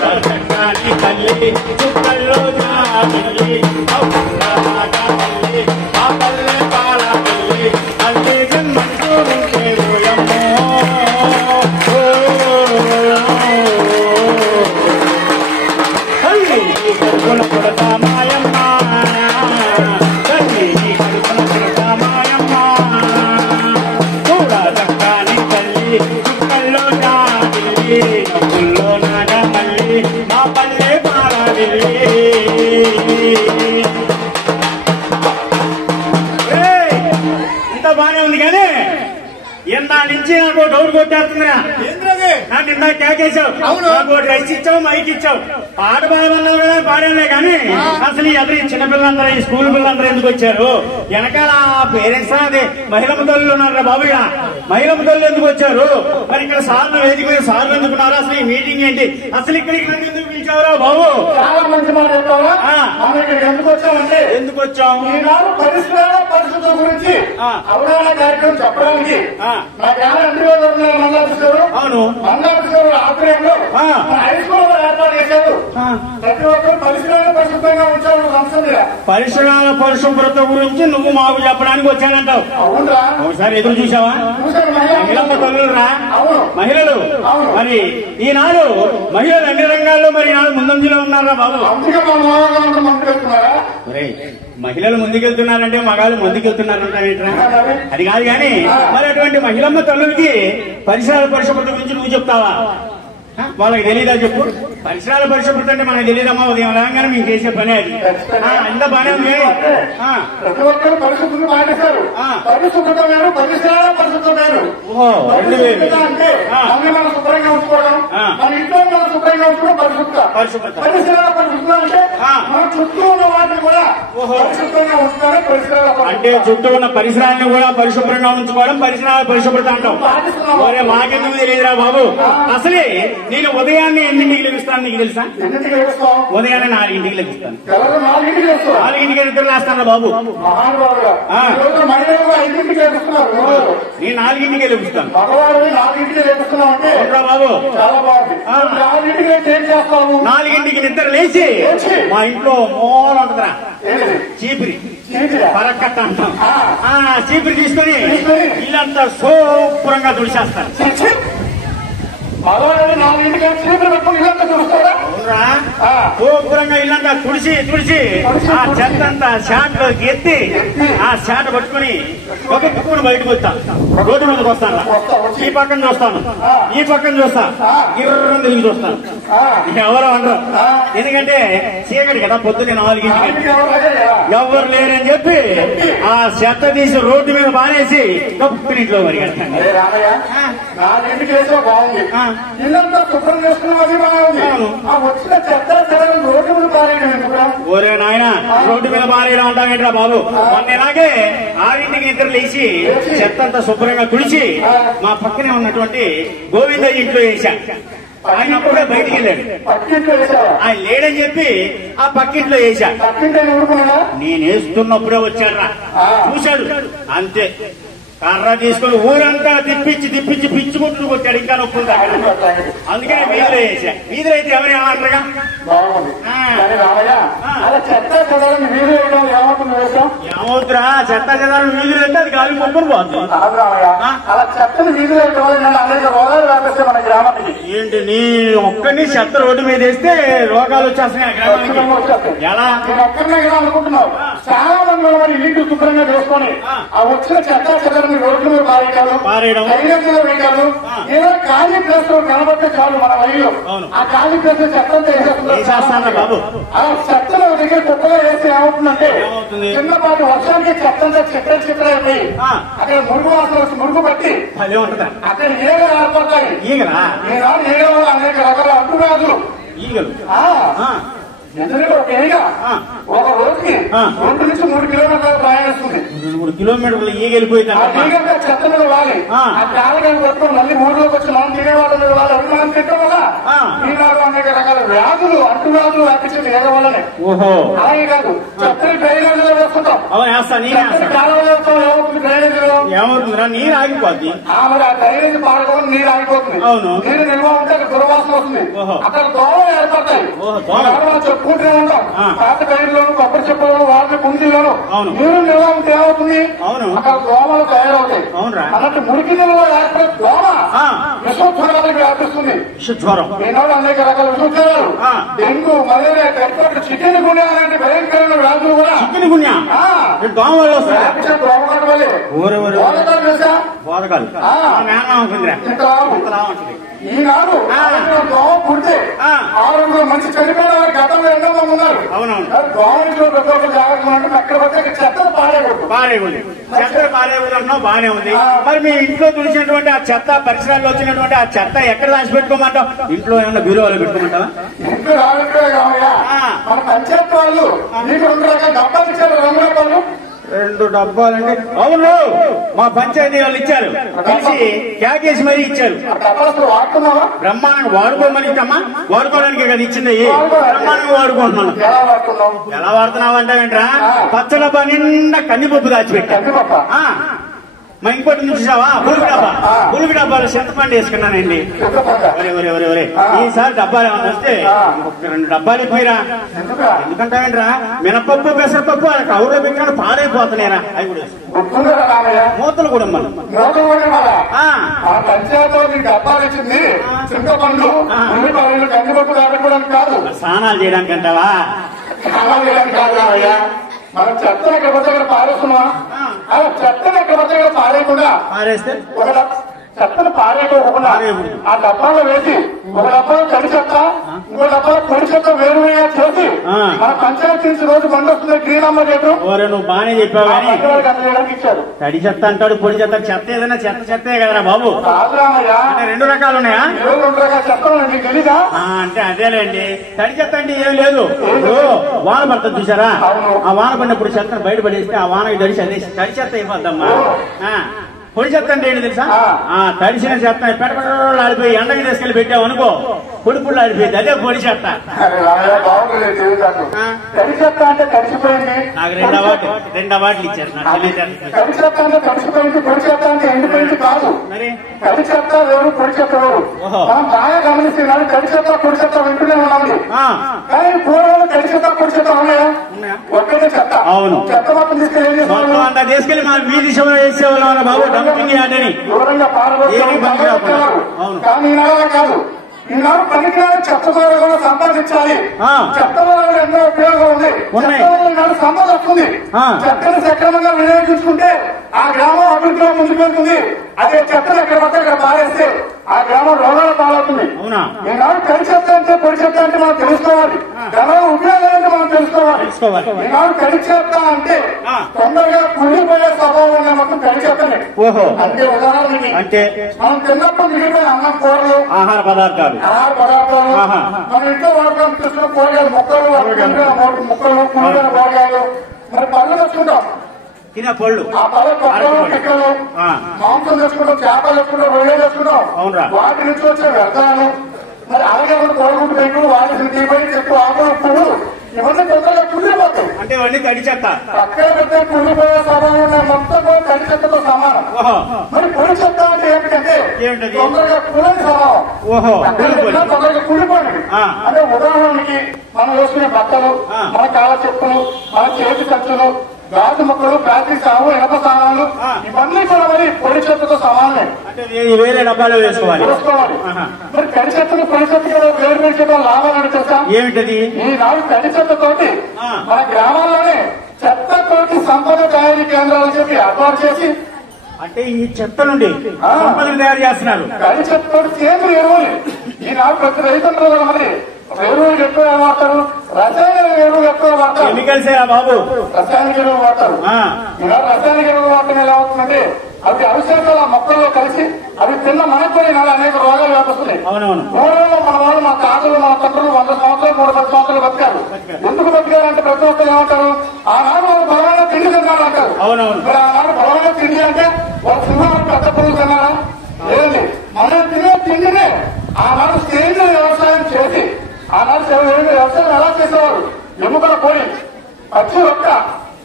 చక్కని తల్లి చుక్కల్లో జాబిల్లి తల్లి ఆ పల్లె పాల తల్లి అల్లే జన్మంటూ ఉంటే ఓయమ్మో తల్లి కడుపున కొడతా మాయమ్మ తల్లి కడుపున కొడతా మాయమ్మ కూడా చక్కని తల్లి చుక్కల్లో జాబిల్లి నవ్వుల్లో నాగమల్లి మా పల్లె పాలవిల్లి ఇంత బానే ఉంది కానీ ఇందా నుంచి నాకు డౌట్ కొట్టేస్తుందిరా నాకు ఇందా కేకేసావు నాకు డ్రెస్ ఇచ్చావు మైక్ ఇచ్చావు పాట పాడమన్నావు కదా పాడేలే కానీ అసలు ఎదురు చిన్నపిల్లలందరూ ఈ స్కూల్ పిల్లలందరూ ఎందుకు వచ్చారు వెనకాల పేరెంట్స్ అదే మహిళమ్మ తల్లులు ఉన్నారా బాబు ఇక మహిళమ్మ తల్లులు ఎందుకు వచ్చారు మరి ఇక్కడ సార్లు వేదిక మీద సార్లు ఎందుకున్నారు అసలు ఈ మీటింగ్ ఏంటి అసలు ఇక్కడికి నన్ను ఎందుకు పిలిచావురా బాబు చాలా మంచి మాట చెప్తావా మనం ఇక్కడికి ఎందుకు వచ్చామంటే ఎందుకు వచ్చాము ఈనాడు పరిసరాల పరిస్థితుల గురించి అవగాహన కార్యక్రమం చెప్పడానికి మా గ్రామ మండలాఫీసర్ అవును మండలాఫీసర్ ఆధ్వర్యంలో హై స్కూల్ ఏర్పాటు చేశారు ప్రతి ఒక్కరు పరిసరాల పరిశుభ్రంగా ఉంచాలని సంస్థ పరిసరాల పరిశుభ్రత గురించి నువ్వు మాకు చెప్పడానికి వచ్చానంటావు అవునరా ఒకసారి ఎదురు చూసావా మహిళమ్మ తల్లులు రా మహిళలు మరి ఈనాడు మహిళలు అన్ని రంగాల్లో మరి ఈనాడు ముందంజలో ఉన్నారా బాబు మహిళలు ముందుకెళ్తున్నారంటే మగాళ్ళు ముందుకెళ్తున్నారంటారా అది కాదు కానీ మరి అటువంటి మహిళమ్మ తల్లులకి పరిసరాల పరిశుభ్రత గురించి నువ్వు చెప్తావా వాళ్ళకి తెలీదా చెప్పు పరిసరాల పరిశుభ్రత అంటే మనకు తెలియదమ్మా ఉదయం రాగానే మేము చేసే పని అది అంత బానే ఉంది ప్రతి ఒక్కరు పరిశుభ్రత పాటిస్తారు పరిశుభ్రత వేరు పరిసరాల పరిశుభ్రత వేరు అంటే మనం శుభ్రంగా ఉంచుకోవడం మన ఇంట్లో మనం శుభ్రంగా ఉంచుకోవడం పరిశుభ్రత పరిసరాల పరిశుభ్రత అంటే మన చుట్టూ ఉన్న వాటిని కూడా పరిశుభ్రంగా ఉంచుకోవడం పరిసరాల అంటే చుట్టూ ఉన్న పరిసరాలను కూడా పరిశుభ్రంగా ఉంచుకోవడం పరిసరాల పరిశుభ్రత అంటాం మాకెందుకు తెలియదురా బాబు అసలే నేను ఉదయాన్నే ఎన్నింటికి లభిస్తాను నీకు తెలుసా ఉదయాన్నే 4ంటికి లభిస్తాను 4ంటికి నిద్ర లేస్తాను బాబు నేను 4ంటికే లభిస్తాను బాబు 4ంటికి నిద్ర లేచి మా ఇంట్లో మూల ఉంటుందిరా చీపిరి పరక్కట్ట అంటాం చీపిరి తీసుకొని ఇల్లంతా శుభ్రంగా తుడిచేస్తాను శుభ్రంగా ఇల్లంతా తుడిచి ఆ చెత్త అంతా షాట్ లోకి ఎత్తి ఆ షాట్ పట్టుకుని ఒక పక్కన బయటకు వస్తాను రోడ్డు మీదకి వస్తాను ఈ పక్కన చూస్తాను ఈ పక్కన చూస్తా ఇర్రం తిరిగి చూస్తాను ఎవరో అనరు ఎందుకంటే చీకటి కదా పొద్దున్నే 4ంటికి ఎవరు లేరని చెప్పి ఆ చెత్త తీసి రోడ్డు మీద బానేసి ఇంట్లో మరి ఇల్లంతా శుభ్రం చేసుకున్నది బాగుంది ఆ వచ్చిన చెత్త రోడ్డు మీద పారేయడం ఓరే నాయన రోడ్డు మీద పారేయడం అంటావేంట్రా బాబు మొన్న ఇలాగే 6ంటికి నిద్ర లేచి చెత్త అంతా శుభ్రంగా తుడిచి మా పక్కనే ఉన్నటువంటి గోవిందయ్య ఇంట్లో వేసా ఆయన అప్పుడే బయటికి వెళ్ళాడు ఆయన లేడని చెప్పి ఆ పక్కింట్లో వేసా నేను వేస్తున్నప్పుడే వచ్చాడ్రా చూశాడు అంతే కర్ర తీసుకొని ఊరంతా తిప్పించి పిచ్చి కొట్టుకు కొట్టాడు ఇంకా నొప్పులు దగ్గర అందుకని వీధిలో వేసా వీధిలో అయితే ఎవరేమంటారుగా ఏమవుతురా చెత్త చెదాలను వీధిలో అయితే అది గాలి మొక్కుని పోతుంది ఏంటి నీ ఒక్కడిని చెత్త రోడ్డు మీద వేస్తే రోగాలు వచ్చేస్తున్నాయి ఆ గ్రామానికి ఎలా అనుకుంటున్నావు చాలా మంది ఇంటి శుభ్రంగా చేసుకొని ఆ వచ్చిన చెత్త చెదాలను రోడ్ల మీద పారేయడం వేయడం ఏదో ఖాళీ ప్లేస్ కనబడితే చాలు మన వయలో ఆ ఖాళీ ప్లేస్ చెత్త బాబు ఆ చెత్తలో దగ్గర కొత్తగా వేస్తే ఏమవుతుందంటే చిన్నపాటి వర్షానికి చెత్తంతా చిత్ర అయిపోయి అక్కడ మురుగు వాసన మురుగు పట్టి అక్కడ ఈగలు ఏర్పడతాయి ఈనాడు ఈగలు అనేక రకాల అంటువ్యాధులు ఈగలు ఎందుకంటే ఒక ఈగ ఒక రోజుకి 2 నుంచి 3 కిలోమీటర్లు ప్రయాణిస్తుంది చేస్తుంది. 3 కిలోమీటర్లు ఈగెళ్ళిపోయింది. చెత్త మీద వాలి ఆ కాలగాని పట్టుకొని మళ్ళీ ఊళ్ళోకి వచ్చి మనం తినేవాళ్ళ మీద వాళ్ళు అవి మనం తిట్టడం వల్ల ఈనాడు అనేక రకాల వ్యాధులు అంటువ్యాధులు వ్యాపించేది ఏగ వల్లనే. ఓహో అలాగే కాదు చెత్తని డ్రైనేజీలో వేస్తుంటాం. డ్రైనేజీలో ఏమవుతుందిరా? నీరు ఆగిపోద్ది. మరి ఆ డ్రైనేజీ పాడకుండా నీరు ఆగిపోతుంది. అవును, నీరు నిల్వ ఉంటే అక్కడ దుర్వాసన వస్తుంది. అక్కడ దోమలు ఏర్పడతాయి. చెప్పుకుంటూనే ఉంటాం. పాత టైర్లోను కొబ్బరి చెప్పులను వాటి కుండీలోను నీరు నిల్వ ఉంటే ఏమవుతుంది? అవును, అక్కడ దోమలు తయారవుతాయి. అవునరా? అలాంటి మురికి నీళ్ళలో ఏర్పడే దోమ విషజ్వరాలకు వ్యాపిస్తుంది. విషజ్వరం ఈనాడు అనేక రకాల విషజ్వరాలు, డెంగ్యూ, మలేరియా, టైఫాయిడ్, చికెన్ గున్యా అలాంటి భయంకరమైన వ్యాధులు కూడా చికెన్ గున్యా దోమ వల్ల వస్తాయి. దోమకాటు వల్లే బోధకాలు ఈనాడు దోమ పుడితే 600 మంది చనిపోయిన గతంలో ఎన్నో మంది ఉన్నారు. అవునవును, దోమ ఇంట్లో పెద్ద జాగ్రత్త అంటే అక్కడ పడితే చెత్త పారేయకూడదు. పారేయకూడదు. చెత్త పారేయకూడదు బాగానే ఉంది. మరి మీ ఇంట్లో తుడిచినటువంటి ఆ చెత్త, పరిసరాల్లో వచ్చినటువంటి ఆ చెత్త ఎక్కడ దాచి పెట్టుకోమంటావు? ఇంట్లో ఏమన్నా బీరువాలో పెట్టుకోమంటావా? ఇంట్లో రావట్లే కావయా మన పంచాయతీ వాళ్ళు నీకు 2 రకాల డబ్బాలు ఇచ్చారు. 2 రూపాయలు 2 డబ్బాలంటే అవును మా పంచాయతీ వాళ్ళు ఇచ్చారు. పిలిచి క్యాకేసి మరీ ఇచ్చారు. బ్రహ్మాండంగా వాడుకోమని ఇస్తామా? వాడుకోవడానికి కదా ఇచ్చింది. బ్రహ్మాండంగా వాడుకుంటున్నాను. ఎలా వాడుతున్నావు అంటే ఏంట్రా? పచ్చ డబ్బా నిండా కందిపప్పు దాచిపెట్టా. మా ఇంకోటి చూసావా? పులుగు డబ్బాలు చింతపండు వేసుకున్నానండి. ఈసారి డబ్బాలు ఏమన్నా వస్తే 2 డబ్బాలు పోయిరా. ఎందుకంటావేంట్రా? మినపప్పు, పెసరపప్పు వాళ్ళకి కౌరవ పెట్టాడు పాడైపోతున్నాయిరా. అవి కూడా మూతలు కూడా స్నానాలు చేయడానికి అంటావా? మనం చెత్తను ఎక్కడ పడితే అక్కడ పారేస్తున్నాం. అలా చెత్తను ఎక్కడ పడితే అక్కడ పారేయకుండా పారేస్తే చెత్తను పారేయకుండా ఆ డబ్బాలో వేసి ఒక డబ్బాలో తడి చెత్త, ఇంకో డబ్బాలో పొడి చెత్త వేరు వేరు చేసి మన పంచాయతీ నుంచి రోజు బండి వస్తుంది. గ్రీన్ అమ్మ రేటు నువ్వు బాగానే చెప్పావు. ఇచ్చారు. తడి చెత్త అంటాడు, పొడి చెత్త. చెత్త ఏదైనా చెత్తే కదరా బాబు. రాజరామయ్య 2 రకాలు ఉన్నాయా? 2 రకాల చెత్త నీకు తెలీదా? అంటే అదేలేండి. తడి చెత్త అంటే ఏం లేదు. వాన పడుతుంది చూసారా? ఆ వాన పడినప్పుడు చెత్తను బయటపడేస్తే ఆ వానకి తడి చెత్త అయిపోద్దమ్మా. పొడి చెత్త అంటే ఏంటి తెలుసా? తడిసిన చెత్త పెట్టబడి ఆడిపోయి ఎండకి తీసుకెళ్లి పెట్టావు అనుకో, పొడి పుళ్ళు ఆడిపోయింది. అదే పొడి చెత్త. తడి చెత్త అంటే తడిసిపోయింది. నాకు 2 అవార్డులు ఇచ్చారు. తడి చెత్త అంటే తడిసిపోయింది, పొడి చెత్త అంటే ఎండిపోయింది కాదు. మరి తడి చెత్త వేరు, పొడి చెత్త వేరు. మనం బాగా గమనిస్తున్నాం. తడి చెత్త, పొడి చెత్త వింటూనే ఉన్నాము. కానీ పూర్వం తడి చెత్త, పొడి చెత్త ఉన్నాయా? ఒక్కటే చెత్త. అవును, చెత్త మొత్తం తీసుకెళ్లి మా వీధి సభలో వేసేవాళ్ళం బాబు. దూరంగా పారబోతున్నారు. కానీ ఈనాడు కాదు. ఈనాడు పనికిరాని చెత్త ద్వారా కూడా సంపాదించాలి. చెత్త వల్ల ఎన్నో ఉపయోగం ఉంది. చెత్త వల్ల ఈనాడు సంపద వస్తుంది. చెత్తను సక్రమంగా వినియోగించుకుంటే ఆ గ్రామం అభివృద్ధిలో ముందుకు వెళ్తుంది. అదే చెత్తను ఎక్కడ పడితే అక్కడ పారేస్తే ఆ గ్రామం రోగాల పాలవుతుంది. ఈనాడు తడి చెత్త అంటే, పొడి చెత్త అంటే మనం తెలుసుకోవాలి. దానివల్ల ఉపయోగాలు అంటే మనం తెలుసుకోవాలి. ఈనాడు తడి చెత్త అంటే తొందరగా కుళ్ళిపోయే స్వభావం ఉన్న మొత్తం తడి చెత్తనే. అంటే ఉదాహరణకి అంటే మనం తిన్నప్పుడు మిగిలిపోయిన అన్నం, కూరలు, ఆహార పదార్థాలు మన ఇంట్లో వాడుకోవడం తీసుకున్న కూరగాయలు, మొక్కలు, ముక్కలు, కూరగాయలు, కూరగాయలు, మరి పళ్ళు తెచ్చుకుంటాం. తినే పళ్ళు, ఆ పళ్ళు పక్కలు, పిక్కలు, మాంసం తెచ్చుకుంటాం, చేపలు తెచ్చుకుంటాం, రొయ్యలు తెచ్చుకుంటాం. వాటి నుంచి వచ్చే వ్యర్థాలు, మరి అలాగే కోడిగుడ్డు పెంకులు, వాటి తీపై చెట్టు, ఆకులు, పువ్వులు ఇవన్నీ తొందరగా కుళ్ళిపోతాయి. అంటే ఇవన్నీ తడి చెత్త. పక్కన పెద్ద కుళ్ళిపోయే స్వభావం మొత్తం కూడా తడి చెత్తతో సమానం. మరి పొడి చెత్త అంటే ఏమిటంటే తొందరగా కుళ్ళని స్వభావం, తొందరగా కుళ్ళిపోయింది. అంటే ఉదాహరణకి మనం వేసుకునే బట్టలు, మన కాళ్ళ చెప్పులు, మన చేతి ఖర్చులు, గాజు మొక్కలు, ప్లాస్టిక్ సాగు, ఇనప సామాన్లు ఇవన్నీ కూడా మరి పొడి చెత్తతో సమానమే. వేరే డబ్బాలో వేసుకోవాలి. మరి తడి చెత్తను, పొడి చెత్తగా వేరు వేరు చెత్త లాభాలని తెలుసా? ఏమిటది? ఈనాడు తడి చెత్తతోటి మన గ్రామాల్లోనే చెత్తతోటి సంపద తయారీ కేంద్రాలు చెప్పి ఏర్పాటు చేసి, అంటే ఈ చెత్త నుండి సంపదను తయారు చేస్తున్నారు. తడి చెత్తతోటి సేంద్రియ ఎరువులు ఈనాడు ప్రతి రైతులు మరి ఎరువులు ఎక్కువ వాడతారు. రసాయన ఎరువులు ఎక్కువ వాడతారు. కెమికల్స్ బాబు. రసాయనిక ఎరువులు వాడతారు. ఈనాడు రసాయనిక ఎరువులు వాడటం ఎలా అవుతుందంటే అవి అవసరాలు ఆ మొక్కల్లో కలిసి అవి తిన్న మనకు కూడా ఈనాడు అనేక రోగాలు వ్యాపిస్తున్నాయి. పూర్వంలో మన వాళ్ళు, మా తాతలు, మన తండ్రులు 100 సంవత్సరాలు, 110 సంవత్సరాలు బతికారు. ఎందుకు బతికారంటే ప్రతి ఒక్కరు ఏమంటారు? ఆనాడు వాళ్ళు బలమైన తిండి తిన్నారంటారు. వ్యవసాయం ఎలా చేసేవారు? ఎముకల పొడి, పచ్చి ఒక్క,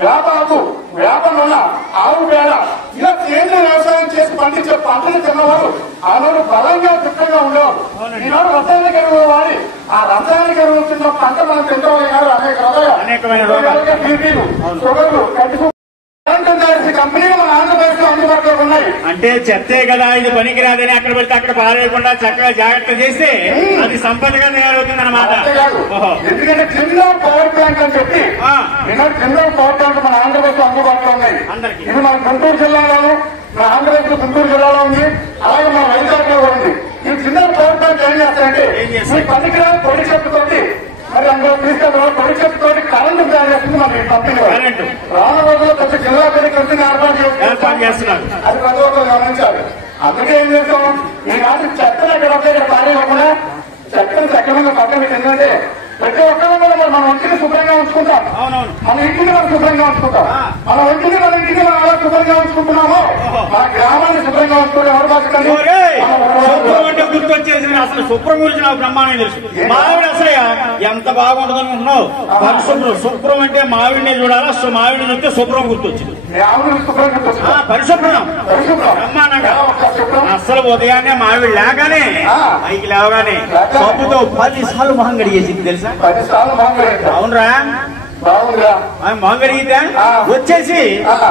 వేపాకు, వేప నూనె, ఆవు పేడ ఇలా సేంద్రీయ వ్యవసాయం చేసి పండించే పంటలు తిన్నవారు ఆనాడు బలంగా దిట్టంగా ఉండేవారు. ఈనాడు రసాయనిక ఎరువులు వాడి ఆ రసాయనిక ఎరువులు తిన్న పంట మనం తింటాం. అనేక రోగాలు, బీపీలు, షుగర్లు, కంటి కంపెనీలు మన ఆంధ్రప్రదేశ్ లో అందుబాటులో ఉన్నాయి. అంటే చెత్తే కదా, ఇది పనికిరాదని అక్కడ పెడితే అక్కడ పారేయకుండా చక్కగా జాగ్రత్త చేస్తే అది సంపదగా తయారవుతుంది అన్నమాట. ఎందుకంటే జిందాల్ పవర్ ప్లాంట్ అని చెప్పి జిందాల్ పవర్ ప్లాంట్ మన ఆంధ్రప్రదేశ్ లో అందుబాటులో ఉన్నాయి. ఇది మన గుంటూరు జిల్లాలోను, మన ఆంధ్రప్రదేశ్ లో గుంటూరు జిల్లాలో ఉంది, అలాగే మన వైజాగ్ లో ఉంది. ఈ జిందాల్ పవర్ ప్లాంట్ ఏం చేస్తారంటే ఈ పనికిరాని పొడి చెప్పుతోటి మరి అందులో తీసుకెళ్ళి పొడి చెప్పుతోటి కరెంటు తయారు చేస్తుంది మన ఈ కంపెనీ. రాను రోజుల్లో ప్రతి జిల్లా కంపెనీ ఏర్పాటు చేస్తున్నారు. అది ప్రతి ఒక్కరు గమనించాలి. అందుకే ఏం చేస్తాం, ఈనాటి చెత్తను ఎక్కడ ఇక్కడ పారేయకుండా చెత్తను సక్రమంగా పక్కన ఏంటంటే ప్రతి ఒక్కరు కూడా మన ఇంటిని శుభ్రంగా ఉంచుకుంటాం. మన ఇంటిని మనం శుభ్రంగా ఉంచుకుంటాం. మన ఇంటిని మనం ఎలా శుభ్రంగా ఉంచుకుంటున్నామో మన గ్రామాన్ని శుభ్రంగా ఉంచుకుంటే ఎవరు బతకండి. అంటే గుర్తొచ్చేసింది. అసలు శుభ్రం గురించి నాకు బ్రహ్మాండం తెలుసు. మావిడి అసలు ఎంత బాగుంటుంది అనుకుంటున్నావు? పరిశుభ్రం. శుభ్రం అంటే మావిడిని చూడాలా, మావిడిని చూస్తే శుభ్రం గుర్తొచ్చింది. పరిశుభ్రం బ్రహ్మాండంగా. అసలు ఉదయాన్నే మావిడి లేగానే పైకి లేవగానే సబ్బుతో 10 సార్లు మొహం కడిగేసింది తెలుసా? 10 సార్లు అవునరా? మొహం కడిగితే వచ్చేసి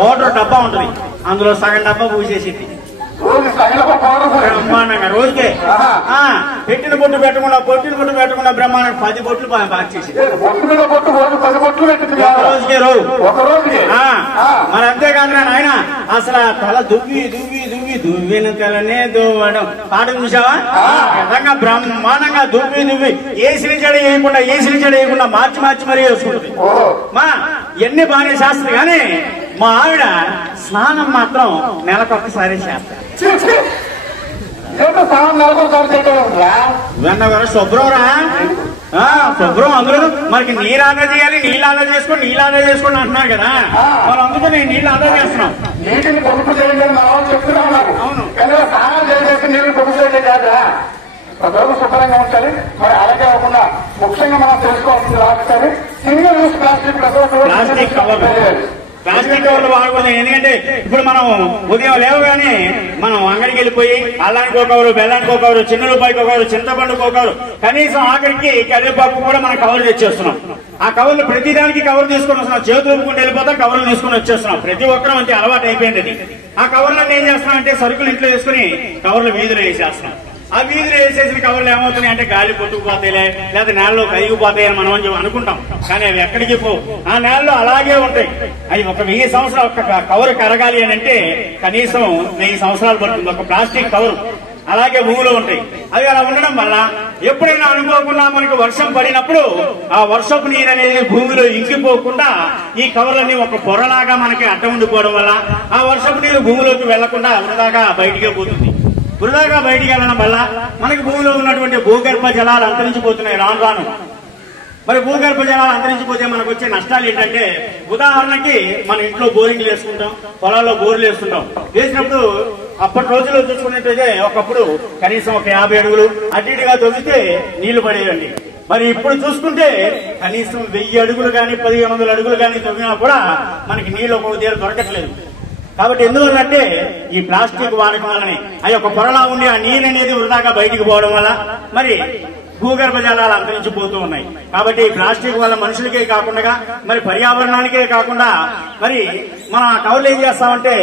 వాటర్ డబ్బా ఉంటుంది, అందులో సగం డబ్బా పూసేసింది. బ్రహ్మాండంగా రోజుకే పెట్టిన బొట్టు పెట్టకుండా బ్రహ్మాండంగా 10 బొట్లు బాగా చేసింది. రోజుకే రోజు. మరి అంతేకాదు ఆయన అసలు తల దువ్విన తలనే దువ్వడం పాట చూసావా? నిజంగా బ్రహ్మాండంగా దువ్వి ఏసీని చెడ వేయకుండా మార్చి మరీ వేసుకుంటుంది. మా ఎన్ని బాగానే శాస్త్రం కానీ మా ఆవిడ స్నానం మాత్రం నెలకొకసారి చేస్తారు. శుభ్రం రా, శుభ్రం. అందరూ మనకి నీళ్ళు ఆదా చేయాలి, నీళ్ళు ఆదా చేసుకోండి అంటున్నారు కదా. మనం అందుకని నీళ్ళు ఆదా చేస్తున్నాం. నీటిని పొదుపు చేయండి మనం చెప్తున్నాం. అవును, స్నానం చేసేసి నీళ్ళు పొదుపు చేయలేదు కదా. ప్రజలు శుభ్రంగా ఉండాలి. మరి అలాగే కాకుండా ముఖ్యంగా మనం తెలుసుకోవాల్సింది రాస్తారు సింగిల్ యూజ్ ప్లాస్టిక్ కవర్లు వాడకూడదు. ఎందుకంటే ఇప్పుడు మనం ఉదయం లేవగానే మనం అంగడికి వెళ్ళిపోయి అల్లానికి ఒక కవరు, బెల్లానికి ఒక కవరు, చిన్న రూపాయికి ఒక కవరు, చింతపండుకి ఒక కవరు, కనీసం ఆఖరికి కరివేపాకు కూడా మనం కవర్ తెచ్చేస్తున్నాం. ఆ కవర్లు ప్రతిదానికి కవర్ తీసుకొని వస్తున్నాం. చేతులు ఊపుకుంటూ వెళ్ళిపోతాం, కవర్లు తీసుకుని వచ్చేస్తున్నాం. ప్రతి ఒక్కరం అంతే అలవాటు అయిపోయింది. ఆ కవర్లను ఏం చేస్తున్నాం అంటే సరుకులు ఇంట్లో వేసుకుని కవర్లు వీధిలో వేసేస్తున్నాం. ఆ వీధిలో వేసేసిన కవర్లు ఏమవుతున్నాయి అంటే గాలి కొట్టుకుపోతాయిలే, లేదా నేలలో కరిగిపోతాయని మనం అనుకుంటాం. కానీ అవి ఎక్కడికి పో, ఆ నేలలో అలాగే ఉంటాయి. అవి ఒక 1000 సంవత్సరాలు ఒక కవర్ కరగాలి అని అంటే కనీసం 1000 సంవత్సరాలు పడుతుంది ఒక ప్లాస్టిక్ కవర్. అలాగే భూమిలో ఉంటాయి. అవి అలా ఉండడం వల్ల ఎప్పుడైనా అనుకోకుండా మనకు వర్షం పడినప్పుడు ఆ వర్షపు నీరు అనేది భూమిలో ఇంకిపోకుండా ఈ కవర్లన్నీ ఒక పొరలాగా మనకి అడ్డం ఉండిపోవడం వల్ల ఆ వర్షపు నీరు భూమిలోకి వెళ్లకుండా వృధాగా బయటికే పోతుంది. వృధాగా బయటికి వెళ్ళడం వల్ల మనకి భూమిలో ఉన్నటువంటి భూగర్భ జలాలు అంతరించిపోతున్నాయి రాను. మరి భూగర్భ జలాలు అంతరించిపోతే మనకు వచ్చే నష్టాలు ఏంటంటే, ఉదాహరణకి మన ఇంట్లో బోరింగ్లు వేసుకుంటాం, పొలాల్లో బోర్లు వేసినప్పుడు అప్పటి రోజుల్లో చూసుకున్నట్టయితే ఒకప్పుడు కనీసం ఒక 50 అడుగులు అటు ఇటుగా తవ్వితే నీళ్లు పడేయండి. మరి ఇప్పుడు చూసుకుంటే కనీసం 1000 అడుగులు కానీ 1500 అడుగులు కానీ తవ్వినా కూడా మనకి నీళ్లు ఒక దగ్గర దొరకట్లేదు. కాబట్టి ఎందువల్లంటే ఈ ప్లాస్టిక్ వాడకం వల్లనే అది ఒక పొరలా ఉండి ఆ నీరు అనేది వృధాగా బయటికి పోవడం వల్ల మరి భూగర్భ జలాలు అంతరించిపోతూ ఉన్నాయి. కాబట్టి ఈ ప్లాస్టిక్ వల్ల మనుషులకే కాకుండా మరి పర్యావరణానికే కాకుండా మరి మన కవర్లు ఏం చేస్తామంటే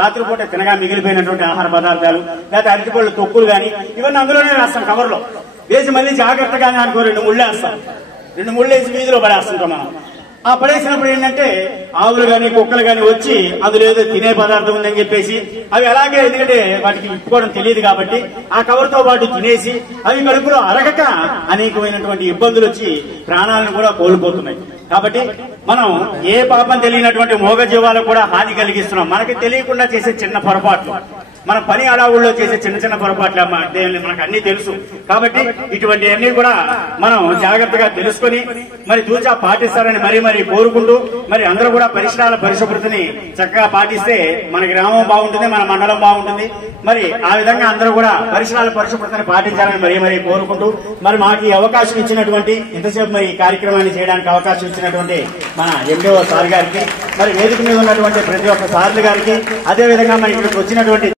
రాత్రిపూట తినగా మిగిలిపోయినటువంటి ఆహార పదార్థాలు లేదా అరటిపళ్ళు తొక్కులు కానీ ఇవన్నీ అందులోనే వేస్తాం. కవర్లో వేసి మళ్ళీ జాగ్రత్తగానే అనుకో 2 ముళ్ళు వేస్తాం. 2 ముళ్ళు వేసి వీధిలో పడేస్తుంటాం మనం. ఆ పడేసినప్పుడు ఏంటంటే ఆవులు గాని కుక్కలు గాని వచ్చి అందులో ఏదో తినే పదార్థం ఉందని చెప్పేసి అవి అలాగే, ఎందుకంటే వాటికి ఇప్పుకోవడం తెలియదు కాబట్టి ఆ కవర్ తో పాటు తినేసి అవి కడుపులో అరగక అనేకమైనటువంటి ఇబ్బందులు వచ్చి ప్రాణాలను కూడా కోల్పోతున్నాయి. కాబట్టి మనం ఏ పాపం తెలియనటువంటి మోగ జీవాలకు కూడా హాని కలిగిస్తున్నాం. మనకి తెలియకుండా చేసే చిన్న పొరపాట్లు. మన పని అడావుల్లో చేసే చిన్న చిన్న పొరపాట్లు మనకు అన్ని తెలుసు. కాబట్టి ఇటువంటి అన్ని కూడా మనం జాగ్రత్తగా తెలుసుకుని మరి తూచా పాటిస్తారని మరీ కోరుకుంటూ మరి అందరూ కూడా పరిసరాల పరిశుభ్రతని చక్కగా పాటిస్తే మన గ్రామం బాగుంటుంది, మన మండలం బాగుంటుంది. మరి ఆ విధంగా అందరూ కూడా పరిసరాల పరిశుభ్రతని పాటించాలని మరీ కోరుకుంటూ మరి మాకు ఈ అవకాశం ఇచ్చినటువంటి ఇంతసేపు మరి ఈ కార్యక్రమాన్ని చేయడానికి అవకాశం ఇచ్చినటువంటి మన ఎండిఓ సార్ గారికి, మరి వేదిక మీద ఉన్నటువంటి ప్రతి ఒక్క సార్లు గారికి, అదేవిధంగా మరి ఇక్కడికి వచ్చినటువంటి